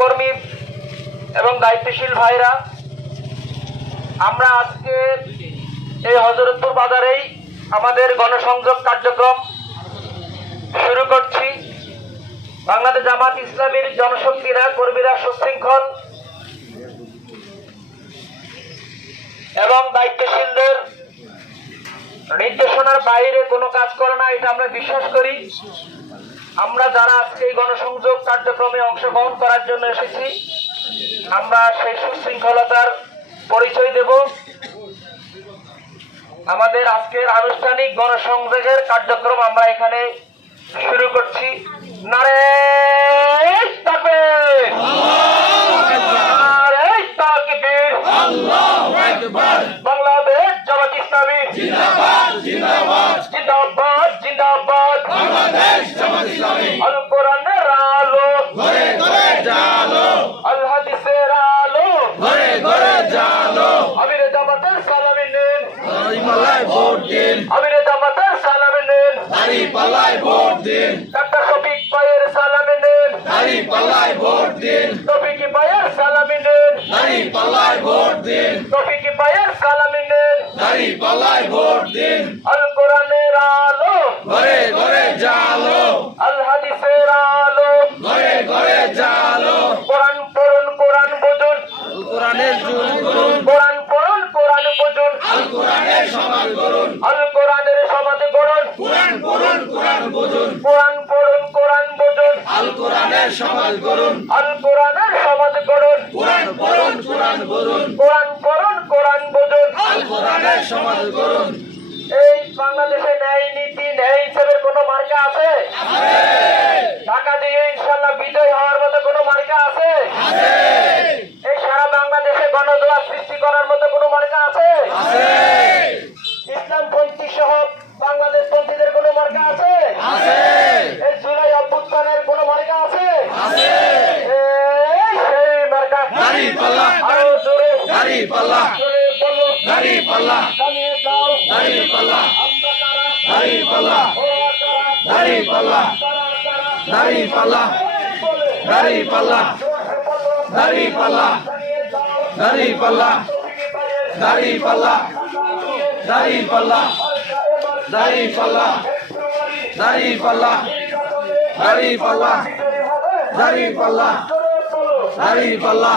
কর্মী এবং দায়িত্বশীল ভাইরা, আমরা আজকে এই হযরতপুর বাজারেই আমাদের গণসংযোগ কার্যক্রম শুরু করছি। বাংলাদেশ জামাত ইসলামীর জনশক্তিরা, কর্মীরা সুশৃঙ্খল এবং দায়িত্বশীলদের নির্দেশনার বাইরে কোনো কাজ করে না, এটা আমরা বিশ্বাস করি। আমরা যারা আজকে এই গণসংযোগ কার্যক্রমে অংশগ্রহণ করার জন্য এসেছি, আমরা সেই সুশৃঙ্খলতার পরিচয় দেব। আমাদের আজকের আনুষ্ঠানিক গণসংযোগের কার্যক্রম আমরা এখানে শুরু করছি। নারে তাকবীর, নারে তাকবীর, আল্লাহু আকবার। বাংলাদেশ জামাত ইসলামী জিন্দাবাদ, জিন্দাবাদ, জিন্দাবাদ, জিন্দাবাদ। বাংলাদেশ জামাত ইসলামী আল কোরআনের আলো ঘরে ঘরে জালো, আল হাদিসের আলো ঘরে ঘরে জালো। আমিরে জামাতের সালামি নেন, দাড়িপাল্লায় ভোট দিন। আমিরে জামাতের সালামি নেন, দাড়িপাল্লায় ভোট দিন। ডাক্তার শফিক ভাইয়ের সালামি নেন, দাড়িপাল্লায় ভোট দিন। শফিক ভাইয়ের সালামি নেন, দাড়িপাল্লায় ভোট দিন। শফিক ভাইয়ের সালামি নেন, দাড়িপাল্লায় ভোট দিন। আল কোরআনের আলো ঘরে ঘরে জালো, আল হাদিসের আলো ঘরে ঘরে জালো। কোরআন পড়ুন, কোরআন বুঝুন, কোরআনের জুল করুন। কোরআন পড়ুন, কোরআন বুঝুন, আল কোরআনের সমাজ গড়ুন। আল কোরআনের সমাজ গড়ুন। কোরআন পড়ুন, কোরআন বুঝুন। কোরআন পড়ুন, কোরআন বুঝুন, আল কোরআনের সমাজ গড়ুন। আল কোরআনের সমাজ গড়ুন। কোরআন পড়ুন, কোরআন বুঝুন। কোরআন পড়ুন, কোরআন বুঝুন, আল কোরআনের সমাজ গড়ুন। এই বাংলাদেশে ন্যায় নীতি, ন্যায় হিসেবে কোনো মার্কা আছে? টাকা দিয়ে ইনশাআল্লাহ বিজয় হওয়ার মতো কোনো মার্কা আছে? এই সারা বাংলাদেশে গণদোয়া সৃষ্টি করার মতো কোনো মার্কা আছে? ইসলামপন্থী সহ বাংলাদেশ পন্থীদের কোনো মার্কা আছে? এই জুলাই অভ্যুত্থানের কোনো মার্কা আছে? এই সেই মার্কা দাড়িপাল্লা, আরো জোরে দাড়িপাল্লা, জোরে বলো দাড়িপাল্লা, কামিয়ে দাও দাড়িপাল্লা। আমরা কারা? দাড়িপাল্লা, ওরা কারা? দাড়িপাল্লা, তারা কারা? দাড়িপাল্লা, দাড়িপাল্লা, দাড়িপাল্লা, দাড়িপাল্লা, দাড়িপাল্লা, দাড়িপাল্লা, দাড়িপাল্লা, দাড়িপাল্লা, দাড়িপাল্লা, দাড়িপাল্লা, দাড়িপাল্লা।